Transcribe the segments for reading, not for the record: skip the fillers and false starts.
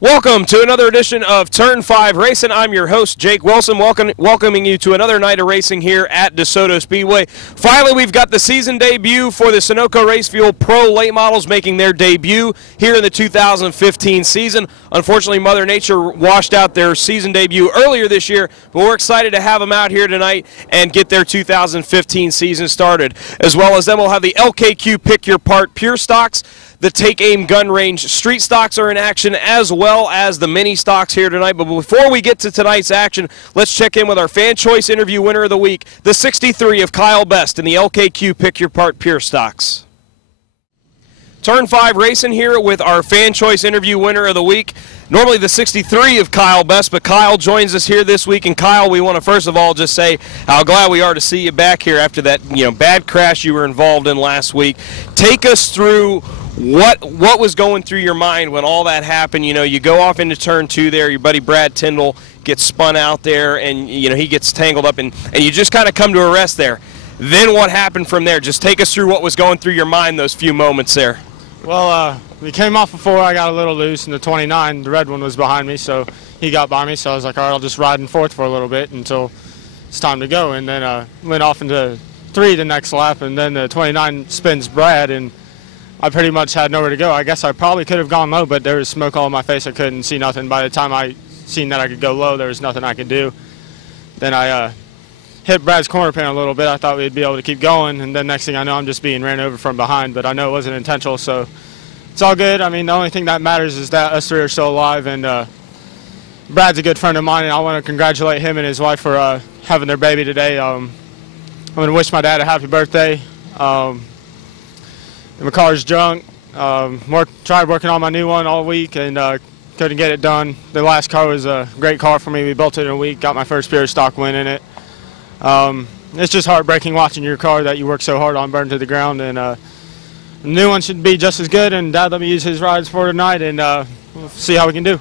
Welcome to another edition of Turn 5 Racing. I'm your host, Jake Wilson, welcoming you to another night of racing here at Desoto Speedway. Finally, we've got the season debut for the Sunoco Race Fuel Pro late models making their debut here in the 2015 season. Unfortunately, Mother Nature washed out their season debut earlier this year, but we're excited to have them out here tonight and get their 2015 season started. As well as them, we'll have the LKQ Pick Your Part Pure Stocks. The Take Aim Gun Range Street Stocks are in action, as well as the mini stocks here tonight. But before we get to tonight's action, let's check in with our Fan Choice Interview winner of the week, the 63 of Kyle Best in the LKQ Pick Your Part Pure Stocks. Turn 5 Racing here with our Fan Choice Interview winner of the week. Normally the 63 of Kyle Best, but Kyle joins us here this week. And Kyle, we want to first of all just say how glad we are to see you back here after that bad crash you were involved in last week. Take us through what was going through your mind when all that happened. You go off into turn 2 there, your buddy Brad Tyndall gets spun out there, and he gets tangled up, and you just kind of come to a rest there. Then what happened from there? Just take us through what was going through your mind those few moments there. Well, we came off before, I got a little loose, and the 29, the red one, was behind me, so he got by me, so I was like, all right, I'll just ride in fourth for a little bit until it's time to go, and then went off into 3 the next lap, and then the 29 spins Brad, and I pretty much had nowhere to go. I guess I probably could have gone low, but there was smoke all in my face. I couldn't see nothing. By the time I seen that I could go low, there was nothing I could do. Then I hit Brad's corner pin a little bit. I thought we'd be able to keep going, and then next thing I know, I'm just being ran over from behind, but I know it wasn't intentional, so it's all good. I mean, the only thing that matters is that us 3 are still alive, and Brad's a good friend of mine, and I want to congratulate him and his wife for having their baby today. I'm going to wish my dad a happy birthday. My car's junk. Tried working on my new one all week and couldn't get it done. The last car was a great car for me. We built it in a week, got my first pure stock win in it. It's just heartbreaking watching your car that you work so hard on burn to the ground, and the new one should be just as good, and Dad let me use his rides for tonight, and we'll see how we can do.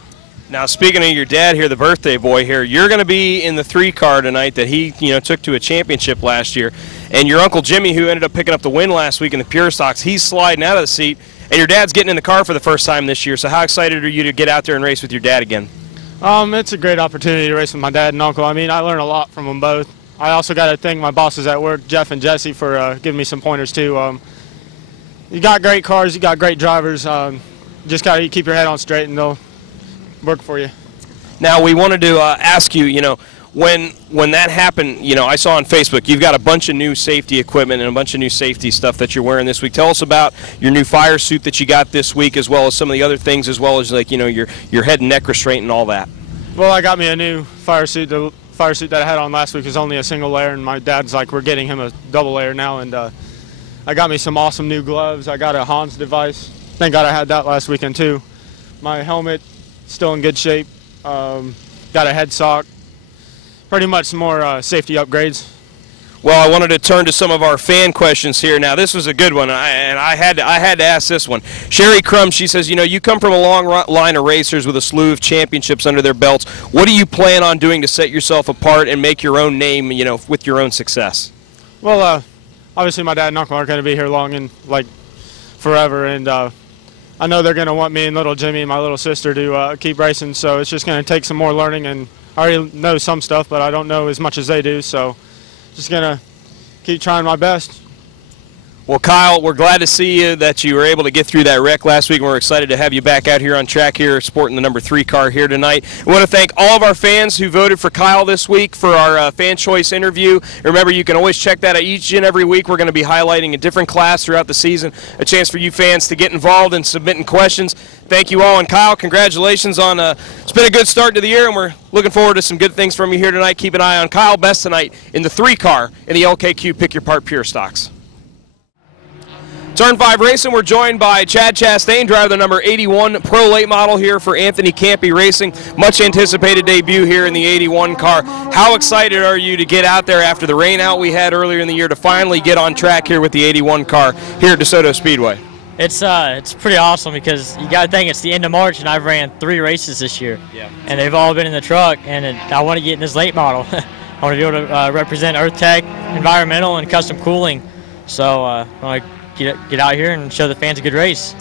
Now, speaking of your dad here, the birthday boy here, you're going to be in the 3 car tonight that he took to a championship last year. And your Uncle Jimmy, who ended up picking up the win last week in the Pure Stocks, he's sliding out of the seat. And your dad's getting in the car for the first time this year. So how excited are you to get out there and race with your dad again? It's a great opportunity to race with my dad and uncle. I mean, I learned a lot from them both. I also got to thank my bosses at work, Jeff and Jesse, for giving me some pointers too. You got great cars, you got great drivers. Just got to keep your head on straight, and they'll work for you. Now, we wanted to ask you, when that happened, I saw on Facebook you've got a bunch of new safety equipment and a bunch of new safety stuff that you're wearing this week. Tell us about your new fire suit that you got this week, as well as some of the other things, as well as your head and neck restraint and all that. Well, I got me a new fire suit. The fire suit that I had on last week was only a single layer, and my dad's like, we're getting him a double layer now, and I got me some awesome new gloves. I got a Hans device. Thank God I had that last weekend too. My helmet still in good shape. Got a head sock. Pretty much some more safety upgrades. Well, I wanted to turn to some of our fan questions here. Now, this was a good one, and I had to ask this one. Sherry Crum, she says, you come from a long line of racers with a slew of championships under their belts. What do you plan on doing to set yourself apart and make your own name, with your own success? Well, obviously my dad and uncle aren't going to be here long and forever, and I know they're going to want me and little Jimmy and my little sister to keep racing, so it's just going to take some more learning, and I already know some stuff, but I don't know as much as they do, so just going to keep trying my best. Well, Kyle, we're glad to see you that you were able to get through that wreck last week, and we're excited to have you back out here on track here, sporting the number 3 car here tonight. We want to thank all of our fans who voted for Kyle this week for our Fan Choice interview. Remember, you can always check that out each and every week. We're going to be highlighting a different class throughout the season, a chance for you fans to get involved and submitting questions. Thank you all, and Kyle, congratulations on it's been a good start to the year, and we're looking forward to some good things from you here tonight. Keep an eye on Kyle Best tonight in the 3 car in the LKQ Pick Your Part Pure Stocks. Turn 5 Racing, we're joined by Chad Chastain, driver the number 81 Pro Late Model here for Anthony Campy Racing. Much anticipated debut here in the 81 car. How excited are you to get out there after the rain out we had earlier in the year to finally get on track here with the 81 car here at Desoto Speedway? It's pretty awesome because you got to think it's the end of March and I've ran 3 races this year. Yeah. And they've all been in the truck, and I want to get in this late model. I want to be able to represent Earth Tech, environmental, and custom cooling. So I want to get out here and show the fans a good race.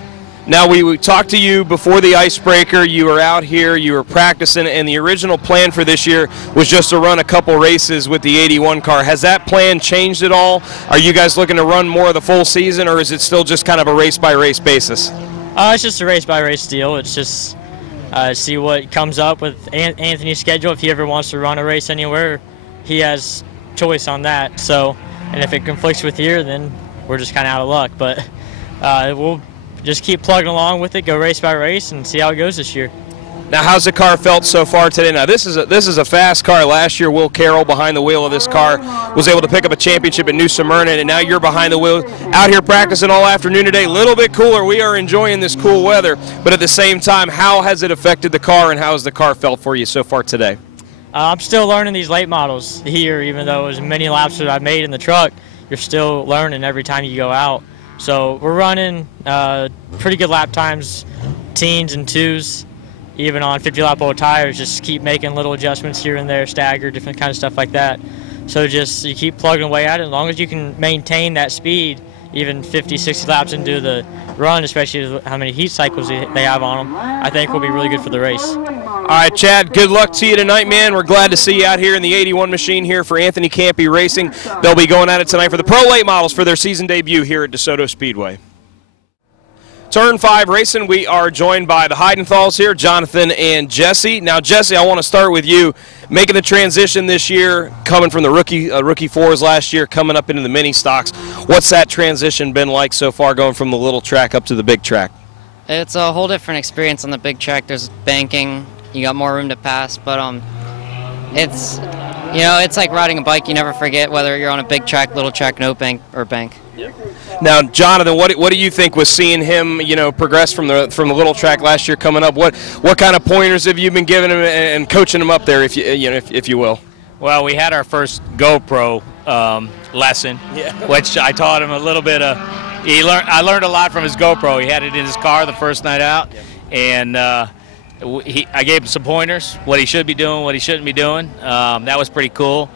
Now, we talked to you before the icebreaker. You were out here, you were practicing, and the original plan for this year was just to run a couple races with the 81 car. Has that plan changed at all? Are you guys looking to run more of the full season, or is it still just kind of a race-by-race basis? It's just a race-by-race deal. It's just see what comes up with Anthony's schedule. If he ever wants to run a race anywhere, he has choice on that. So, and if it conflicts with here, then we're just kind of out of luck. But we'll just keep plugging along with it, go race by race, and see how it goes this year. Now, how's the car felt so far today? Now, this is a fast car. Last year, Will Carroll behind the wheel of this car was able to pick up a championship at New Smyrna, and now you're behind the wheel, out here practicing all afternoon today. A little bit cooler. We are enjoying this cool weather, but at the same time, how has it affected the car, and how has the car felt for you so far today? I'm still learning these late models here, even though as many laps that I've made in the truck, you're still learning every time you go out. So we're running pretty good lap times, teens and twos, even on 50-lap old tires. Just keep making little adjustments here and there, stagger, different kind of stuff like that. So just you keep plugging away at it. As long as you can maintain that speed, even 50, 60 laps into the run, especially how many heat cycles they have on them, I think will be really good for the race. All right, Chad, good luck to you tonight, man. We're glad to see you out here in the 81 machine here for Anthony Campy Racing. They'll be going at it tonight for the Pro Late Models for their season debut here at DeSoto Speedway. Turn 5 racing, we are joined by the Heidenthals here, Jonathan and Jesse. Now, Jesse, I want to start with you. Making the transition this year, coming from the rookie fours last year, coming up into the mini stocks. What's that transition been like so far, going from the little track up to the big track? It's a whole different experience on the big track. There's banking, you got more room to pass, but it's like riding a bike. You never forget whether you're on a big track, little track, no bank, or bank. Now, Jonathan, what do you think was seeing him, progress from the little track last year coming up? What kind of pointers have you been giving him and coaching him up there, if you will? Well, we had our first GoPro lesson, which I taught him a little bit of. I learned a lot from his GoPro. He had it in his car the first night out, and I gave him some pointers, what he should be doing, what he shouldn't be doing. That was pretty cool.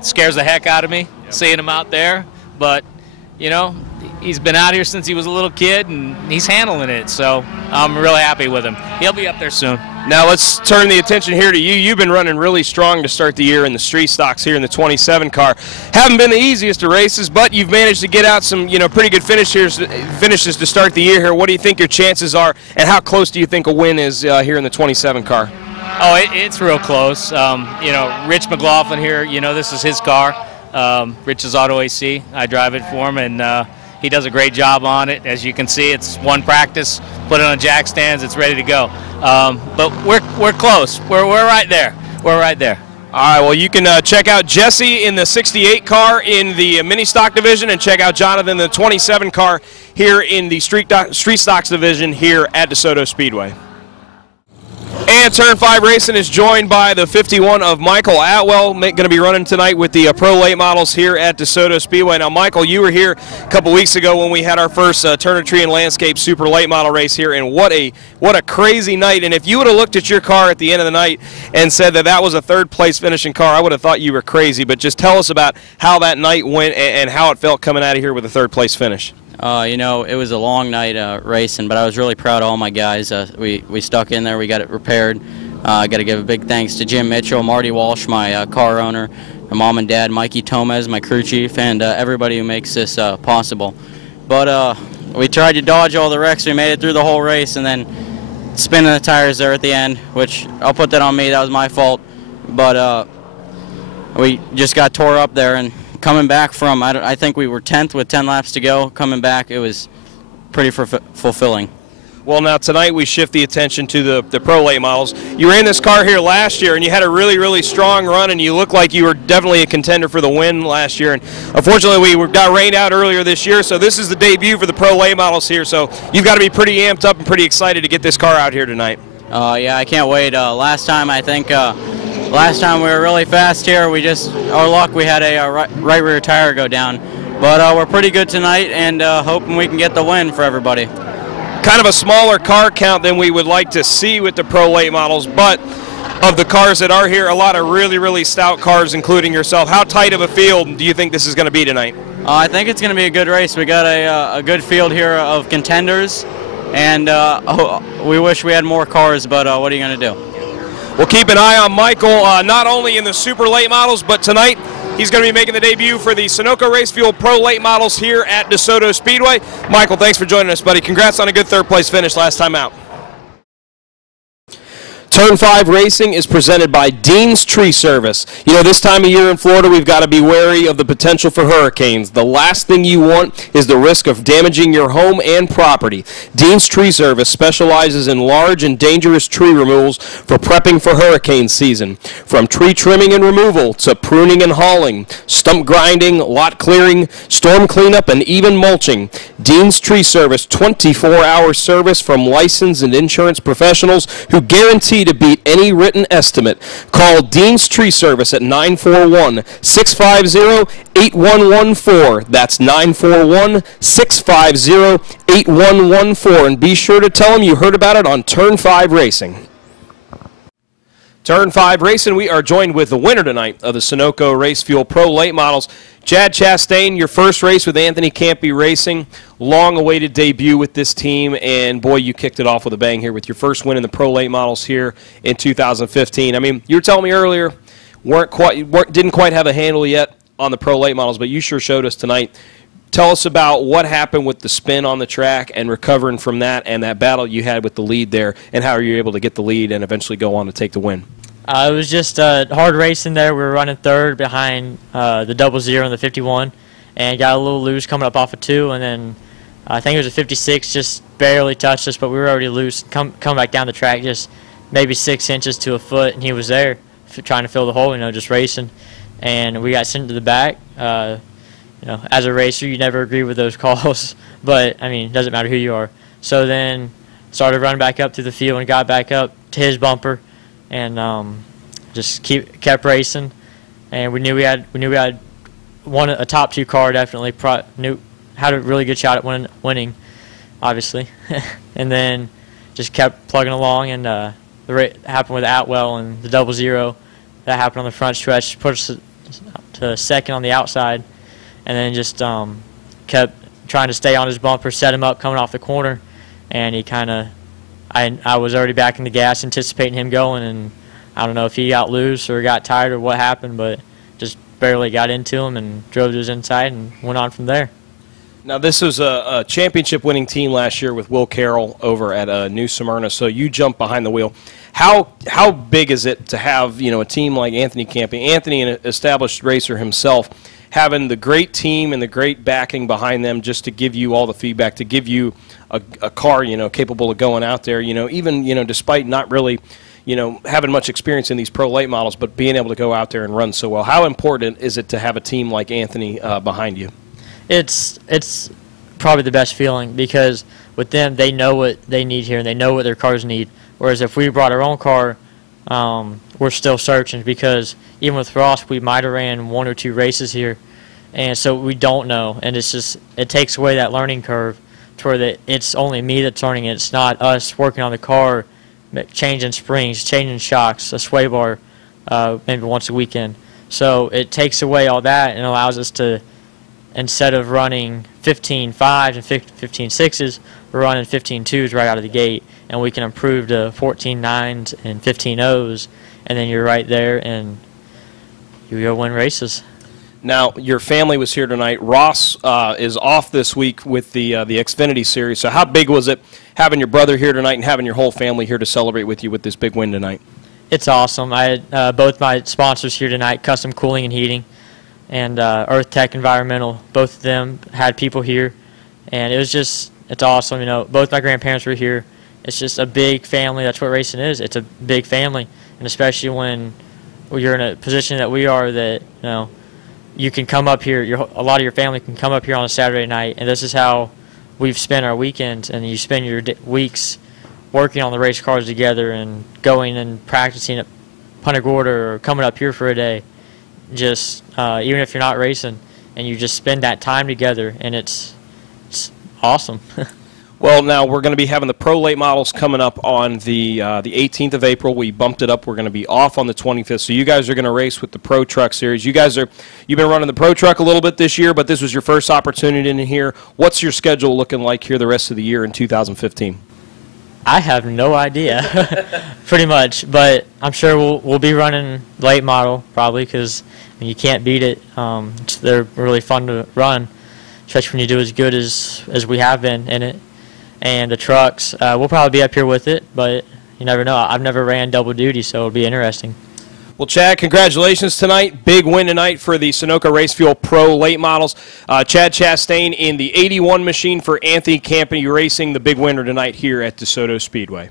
Scares the heck out of me seeing him out there, but he's been out here since he was a little kid, and he's handling it, so I'm really happy with him. He'll be up there soon. Now let's turn the attention here to you. You've been running really strong to start the year in the street stocks here in the 27 car. Haven't been the easiest of races, but you've managed to get out some pretty good finishes to start the year here. What do you think your chances are, and how close do you think a win is here in the 27 car? Oh, it's real close. Rich McLaughlin here, this is his car. Rich's Auto AC. I drive it for him, and he does a great job on it. As you can see, it's one practice, put it on jack stands, it's ready to go. But we're close. We're right there. We're right there. All right, well, you can check out Jesse in the 68 car in the mini stock division, and check out Jonathan in the 27 car here in the street stocks division here at DeSoto Speedway. And Turn 5 Racing is joined by the 51 of Michael Atwell, going to be running tonight with the Pro Late Models here at DeSoto Speedway. Now, Michael, you were here a couple weeks ago when we had our first Turner Tree and Landscape Super Late Model race here, and what a crazy night. And if you would have looked at your car at the end of the night and said that was a third-place finishing car, I would have thought you were crazy. But just tell us about how that night went and how it felt coming out of here with a third-place finish. It was a long night racing, but I was really proud of all my guys. We stuck in there. We got it repaired. I got to give a big thanks to Jim Mitchell, Marty Walsh, my car owner, my mom and dad, Mikey Tomez, my crew chief, and everybody who makes this possible. But we tried to dodge all the wrecks. We made it through the whole race, and then spinning the tires there at the end, which I'll put that on me. That was my fault. But we just got tore up there, and coming back from, I think we were 10th with 10 laps to go. Coming back, it was pretty fulfilling. Well, now tonight we shift the attention to the Pro Late Models. You were in this car here last year, and you had a really, really strong run, and you looked like you were definitely a contender for the win last year. And unfortunately, we got rained out earlier this year, so this is the debut for the Pro Late Models here. So you've got to be pretty amped up and pretty excited to get this car out here tonight. Yeah, I can't wait. Last time we were really fast here. Our luck, we had a right rear tire go down. But we're pretty good tonight, and hoping we can get the win for everybody. Kind of a smaller car count than we would like to see with the Pro Late Models, but of the cars that are here, a lot of really, really stout cars, including yourself. How tight of a field do you think this is going to be tonight? I think it's going to be a good race. We got a good field here of contenders, and we wish we had more cars, but what are you going to do? We'll keep an eye on Michael, not only in the super late models, but tonight he's going to be making the debut for the Sunoco Race Fuel Pro Late Models here at Desoto Speedway. Michael, thanks for joining us, buddy. Congrats on a good third-place finish last time out. Turn 5 Racing is presented by Dean's Tree Service. You know, this time of year in Florida, we've got to be wary of the potential for hurricanes. The last thing you want is the risk of damaging your home and property. Dean's Tree Service specializes in large and dangerous tree removals for prepping for hurricane season. From tree trimming and removal to pruning and hauling, stump grinding, lot clearing, storm cleanup, and even mulching. Dean's Tree Service, 24-hour service from licensed and insurance professionals who guarantee to beat any written estimate. Call Dean's Tree Service at 941-650-8114. That's 941-650-8114. And be sure to tell them you heard about it on Turn 5 Racing. Turn 5 Racing, we are joined with the winner tonight of the Sunoco Race Fuel Pro Late Models. Chad Chastain, your first race with Anthony Campy Racing, long-awaited debut with this team, and boy, you kicked it off with a bang here with your first win in the Pro Late Models here in 2015. I mean, you were telling me earlier, didn't quite have a handle yet on the Pro Late Models, but you sure showed us tonight. Tell us about what happened with the spin on the track and recovering from that and that battle you had with the lead there, and how you were able to get the lead and eventually go on to take the win. It was just hard racing there. We were running third behind the 00 and the 51, and got a little loose coming up off of 2, and then I think it was a 56, just barely touched us, but we were already loose. Coming back down the track, just maybe 6 inches to a foot, and he was there trying to fill the hole, just racing, and we got sent to the back. As a racer, you never agree with those calls, but I mean, it doesn't matter who you are. So then started running back up to the field and got back up to his bumper. And just kept racing, and we knew we had a top 2 car, definitely had a really good shot at winning, obviously, and then just kept plugging along, and the race happened with Atwell and the 00 that happened on the front stretch, put us to second on the outside, and then just kept trying to stay on his bumper, set him up coming off the corner, and he kind of. I was already back in the gas, anticipating him going, and I don't know if he got loose or got tired or what happened, but just barely got into him and drove to his inside and went on from there. Now, this was a championship-winning team last year with Will Carroll over at New Smyrna, so you jumped behind the wheel. How big is it to have a team like Anthony Campy? Anthony, an established racer himself, having the great team and the great backing behind them just to give you all the feedback, to give you a car, capable of going out there, even, despite not really, having much experience in these pro late models, but being able to go out there and run so well. How important is it to have a team like Anthony behind you? It's probably the best feeling, because with them, they know what they need here and they know what their cars need. Whereas if we brought our own car, we're still searching, because even with Ross, we might have ran 1 or 2 races here, and so we don't know, and it takes away that learning curve to where it's only me that's learning it. It's not us working on the car, changing springs, changing shocks, a sway bar maybe once a weekend. So it takes away all that and allows us to, instead of running 15.5s and 15.6s, we're running 15.2s right out of the gate, and we can improve to 14.9s and 15.0s, and then you're right there and you go win races. Now, your family was here tonight. Ross is off this week with the Xfinity Series. So how big was it having your brother here tonight and having your whole family here to celebrate with you with this big win tonight? It's awesome. I had both my sponsors here tonight, Custom Cooling and Heating, and Earth Tech Environmental. Both of them had people here, and it's awesome. Both my grandparents were here. It's just a big family. That's what racing is. It's a big family, and especially when you're in a position that we are, that you can come up here, a lot of your family can come up here on a Saturday night, and this is how we've spent our weekends, and you spend your weeks working on the race cars together and going and practicing at Punta Gorda or coming up here for a day, just even if you're not racing, and you just spend that time together, and it's awesome. Well, now we're going to be having the Pro Late Models coming up on the 18th of April. We bumped it up. We're going to be off on the 25th. So you guys are going to race with the Pro Truck Series. You've been running the Pro Truck a little bit this year, but this was your first opportunity in here. What's your schedule looking like here the rest of the year in 2015? I have no idea, pretty much. But I'm sure we'll be running late model probably because you can't beat it. They're really fun to run, especially when you do as good as we have been in it. And the trucks, we'll probably be up here with it, but you never know. I've never ran double duty, so it'll be interesting. Well, Chad, congratulations tonight. Big win tonight for the Sunoco Race Fuel Pro Late Models. Chad Chastain in the 81 machine for Anthony Campany Racing, the big winner tonight here at Desoto Speedway.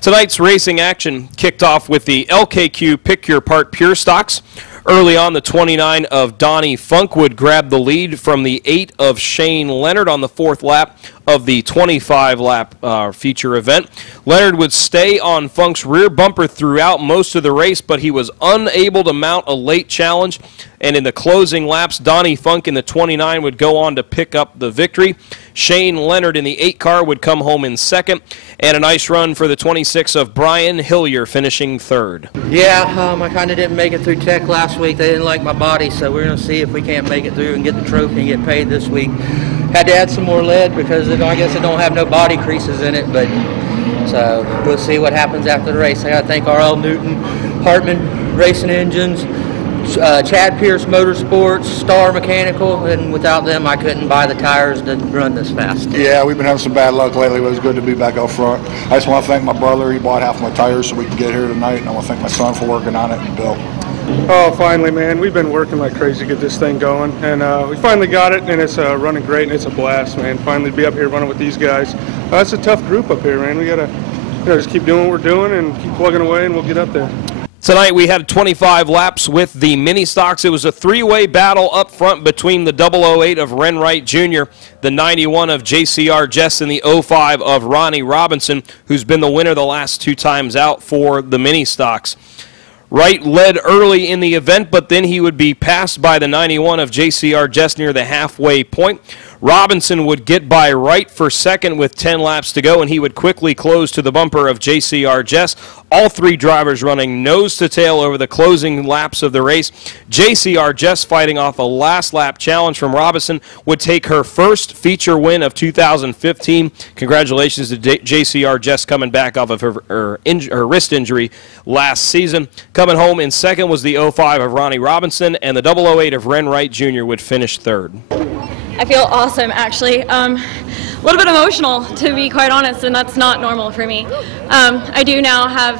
Tonight's racing action kicked off with the LKQ Pick Your Part Pure Stocks. Early on, the 29 of Donnie Funk would grab the lead from the 8 of Shane Leonard on the 4th lap of the 25-lap feature event. Leonard would stay on Funk's rear bumper throughout most of the race, but he was unable to mount a late challenge. And in the closing laps, Donnie Funk in the 29 would go on to pick up the victory. Shane Leonard in the 8 car would come home in second. And a nice run for the 26 of Brian Hillier finishing third. Yeah, I kind of didn't make it through tech last week. They didn't like my body, so we're going to see if we can't make it through and get the trophy and get paid this week. Had to add some more lead because I guess it don't have no body creases in it, but so we'll see what happens after the race. I got to thank R.L. Newton, Hartman Racing Engines, Chad Pierce Motorsports, Star Mechanical, and without them I couldn't buy the tires to run this fast. Yeah, we've been having some bad luck lately, but it's good to be back up front. I just want to thank my brother. He bought half my tires so we can get here tonight, and I want to thank my son for working on it, and Bill. Oh, finally, man. We've been working like crazy to get this thing going, and we finally got it, and it's running great, and it's a blast, man. Finally to be up here running with these guys. It's a tough group up here, man. We got to just keep doing what we're doing and keep plugging away, and we'll get up there. Tonight we had 25 laps with the mini stocks. It was a three-way battle up front between the 008 of Ren Wright Jr., the 91 of JCR Jess, and the 05 of Ronnie Robinson, who's been the winner the last 2 times out for the mini stocks. Wright led early in the event, but then he would be passed by the 91 of JCR Jess near the halfway point. Robinson would get by Wright for second with 10 laps to go, and he would quickly close to the bumper of JCR Jess. All 3 drivers running nose to tail over the closing laps of the race. JCR Jess, fighting off a last lap challenge from Robinson, would take her first feature win of 2015. Congratulations to JCR Jess, coming back off of her wrist injury last season. Coming home in second was the 05 of Ronnie Robinson, and the 008 of Ren Wright Jr. would finish third. I feel awesome, actually. A little bit emotional, to be quite honest, and that's not normal for me. I do now have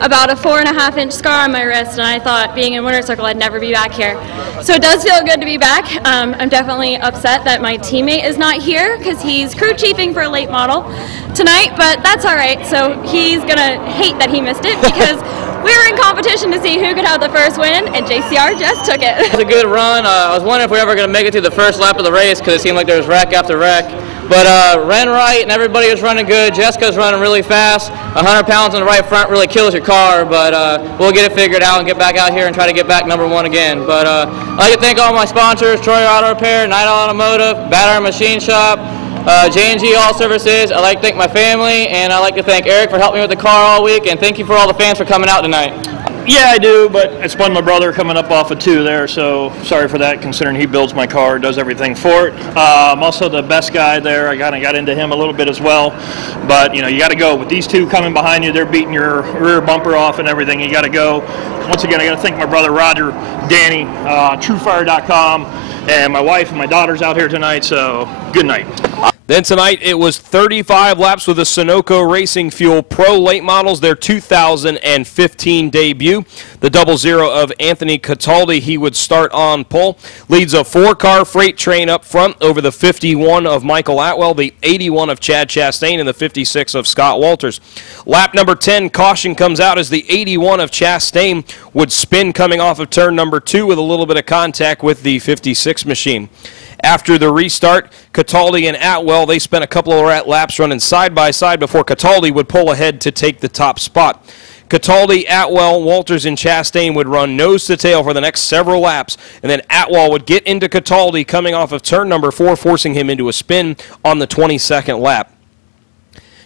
about a 4.5-inch scar on my wrist, and I thought being in Winter Circle I'd never be back here. So it does feel good to be back. I'm definitely upset that my teammate is not here because he's crew chiefing for a late model tonight, but that's all right. So he's going to hate that he missed it because we were in competition to see who could have the first win, and JCR just took it. It was a good run. I was wondering if we were ever going to make it through the first lap of the race because it seemed like there was wreck after wreck. But Ren Wright and everybody was running good. Jessica's running really fast. 100 pounds in the right front really kills your car, but we'll get it figured out and get back out here and try to get back #1 again. But I'd like to thank all my sponsors, Troy Auto Repair, Night Automotive, Bad Iron Machine Shop, J&G All Services. I'd like to thank my family, and I'd like to thank Eric for helping me with the car all week, and thank you for all the fans for coming out tonight. Yeah, I do, but I spun my brother coming up off of 2 there, so sorry for that, considering he builds my car, does everything for it. I'm also the best guy there. I kind of got into him a little bit as well, but you know, you got to go. With these 2 coming behind you, they're beating your rear bumper off and everything. You got to go. Once again, I got to thank my brother Roger, Danny, TrueFire.com, and my wife and my daughter's out here tonight, so good night. Then tonight it was 35 laps with the Sunoco Racing Fuel Pro Late Models, their 2015 debut. The 00 of Anthony Cataldi, he would start on pole. Leads a 4-car freight train up front over the 51 of Michael Atwell, the 81 of Chad Chastain, and the 56 of Scott Walters. Lap number 10, caution comes out as the 81 of Chastain would spin coming off of turn number 2 with a little bit of contact with the 56 machine. After the restart, Cataldi and Atwell, they spent a couple of laps running side by side before Cataldi would pull ahead to take the top spot. Cataldi, Atwell, Walters, and Chastain would run nose to tail for the next several laps, and then Atwell would get into Cataldi coming off of turn number 4, forcing him into a spin on the 22nd lap.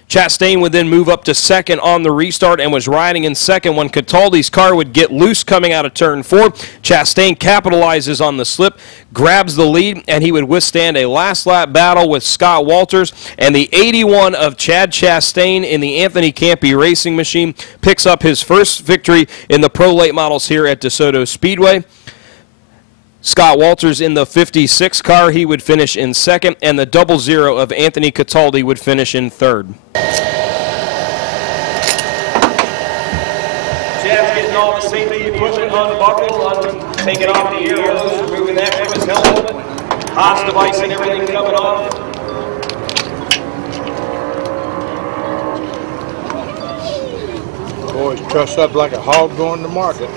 Chastain would then move up to second on the restart and was riding in second when Cataldi's car would get loose coming out of turn 4. Chastain capitalizes on the slip, grabs the lead, and he would withstand a last lap battle with Scott Walters. And the 81 of Chad Chastain in the Anthony Campy racing machine picks up his first victory in the Pro Late Models here at DeSoto Speedway. Scott Walters in the 56 car, he would finish in second, and the 00 of Anthony Cataldi would finish in third. Chad's getting all the safety equipment unbuckled, taking off the air hose, removing that from his helmet, Haas device and everything coming off. Boys trussed up like a hog going to market.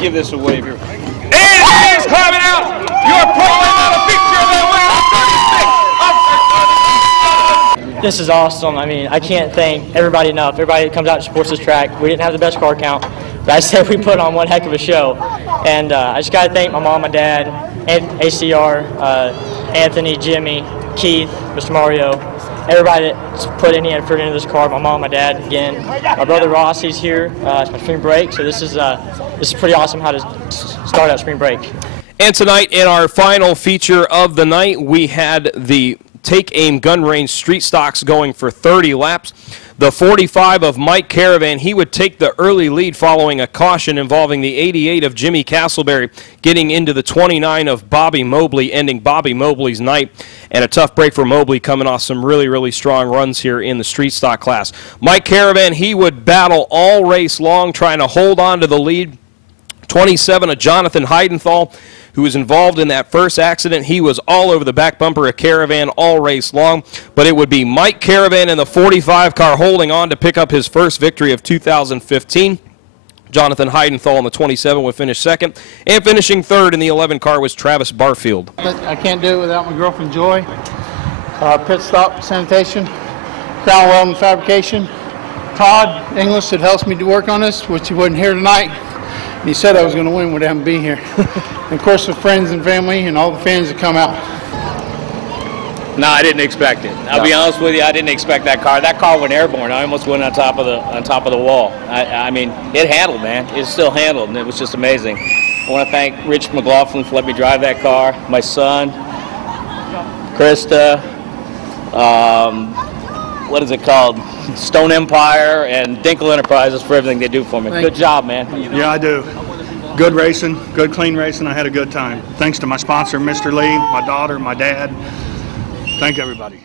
Give this away here. And it is climbing out. Your Pro Late Model feature of the winner. This is awesome. I mean, I can't thank everybody enough. Everybody that comes out and supports this track. We didn't have the best car count, but I said we put on one heck of a show. And I just got to thank my mom, my dad, and ACR, Anthony, Jimmy, Keith, Mr. Mario, everybody that's put any effort into this car. My mom, my dad, again. My brother Ross, he's here. It's my spring break, so this is pretty awesome how to start out spring break. And tonight in our final feature of the night, we had the Take Aim Gun Range Street Stocks going for 30 laps. The 45 of Mike Caravan, he would take the early lead following a caution involving the 88 of Jimmy Castleberry getting into the 29 of Bobby Mobley, ending Bobby Mobley's night. And a tough break for Mobley coming off some really, really strong runs here in the street stock class. Mike Caravan, he would battle all race long trying to hold on to the lead. 27 of Jonathan Heidenthal, who was involved in that first accident. He was all over the back bumper of Caravan all race long, but it would be Mike Caravan in the 45 car holding on to pick up his first victory of 2015. Jonathan Heidenthal in the 27 would finish second, and finishing third in the 11 car was Travis Barfield. I can't do it without my girlfriend Joy. Pit Stop Sanitation, Crown Welding Fabrication, Todd Inglis that helps me to work on this, which he wasn't here tonight. He said I was going to win without him being here. And of course, the friends and family and all the fans that come out. No, I didn't expect it. I'll be honest with you, I didn't expect that car. That car went airborne. I almost went on top of the wall. I mean, it handled, man. It still handled, and it was just amazing. I want to thank Rich McLaughlin for letting me drive that car. My son, Krista, what is it called? Stone Empire and Dinkle Enterprises for everything they do for me. Good job, man. Yeah, I do. Good racing, good clean racing. I had a good time. Thanks to my sponsor, Mr. Lee, my daughter, my dad. Thank everybody.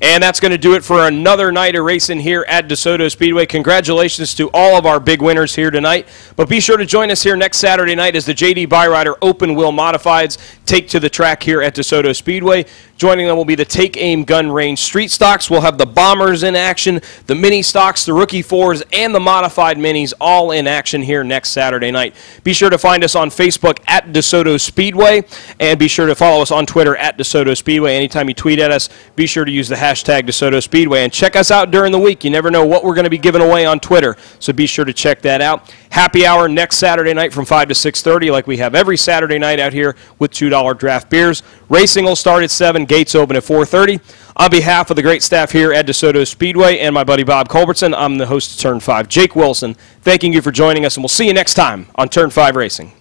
And that's going to do it for another night of racing here at DeSoto Speedway. Congratulations to all of our big winners here tonight. But be sure to join us here next Saturday night as the J.D. Byrider Open Wheel Modifieds take to the track here at DeSoto Speedway. Joining them will be the Take Aim Gun Range Street Stocks. We'll have the Bombers in action, the Mini Stocks, the Rookie Fours, and the Modified Minis all in action here next Saturday night. Be sure to find us on Facebook at DeSoto Speedway, and be sure to follow us on Twitter at DeSoto Speedway. Anytime you tweet at us, be sure to use the hashtag DeSoto Speedway. And check us out during the week. You never know what we're going to be giving away on Twitter, so be sure to check that out. Happy hour next Saturday night from 5 to 6:30, like we have every Saturday night out here with $2 draft beers. Racing will start at 7, gates open at 4:30. On behalf of the great staff here at DeSoto Speedway and my buddy Bob Culbertson, I'm the host of Turn 5, Jake Wilson, thanking you for joining us, and we'll see you next time on Turn 5 Racing.